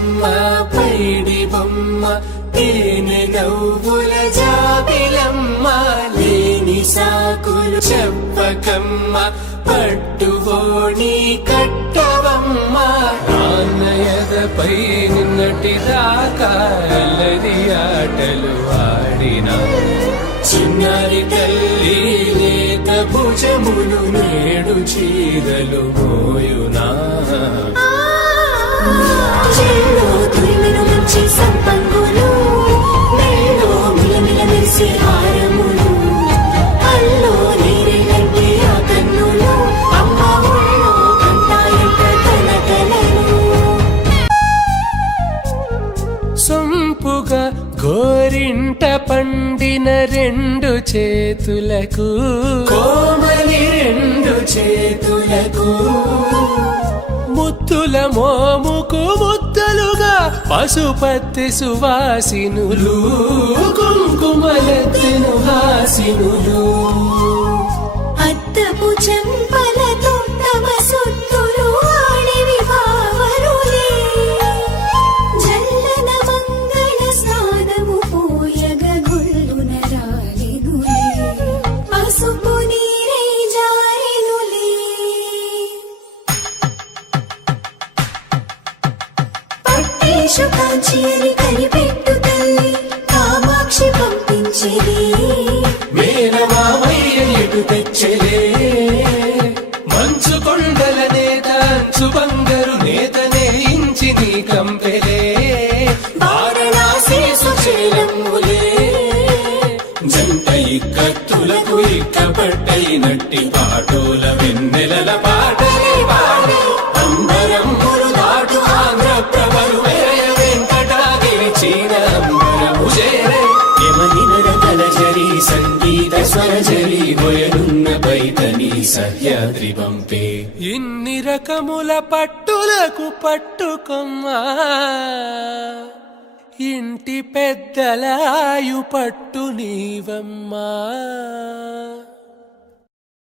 బొమ్మ పైడి బొమ్మ తేనె నవ్వుల జాబిలమ్మ లేని సాకులు చెప్పకమ్మ పట్టువోణి కట్టవమ్మ నాన్నయదపై నిన్నటిదాకా అల్లరి ఆటలు ఆడినా చిన్నారి తల్లి లేత భుజములు నేడు చీరలు మోయునా చెల్లో తురిమిను మంచి సంపంగులు మెల్లో మిలమిల మెరిసే హారములు అల్లో నీరెళ్ళంటే ఆ కన్నులు అమ్మ ఒళ్ళో కంటాయంట కలకలను సొంపుగా గోరింట పండిన రెండు చేతులకు కోమలి రెండు చేతులకు ముత్తుల మోముకు ముద్దలుగా పశుపతి సువాసినులు కుంకుమలెత్తెను హాసినులు అద్దపు చెంపలతో తమ సొత్తులు ఆడివి భావరులే జల్లన మంగళ స్నానము పోయగ గొల్లున రాలినులే పసుపు నీరై జారినులే పట్టేషు కాంచి అని కనిపెట్టు తల్లి కామాక్షి పంపించేది మేనమామయ్య ఎటు తెచ్చలే మంచు కొండల నేత అంచు బంగారు నేతనే ఇంచి నీ కంపెలే వారణాసి సుచేలమ్ములే జంట ఇక్కత్తులకు ఇక్కపట్టైనట్టి పాటోల వెన్నెలల పాటలే పాడే అంబరమ్ములు దాటు ఆంధ్ర ప్రభలు వేయ వెంకటాగిరి చీన అంబరము చేరే యమనినర తలజరి సంగీత స్వరజరి బొయలున్న పైతని సహ్యాద్రి పంపే ఇన్ని రకముల పట్టులకు పట్టుకొమ్మా ఇంటి పెద్దలాయు పట్టు నీవమ్మా.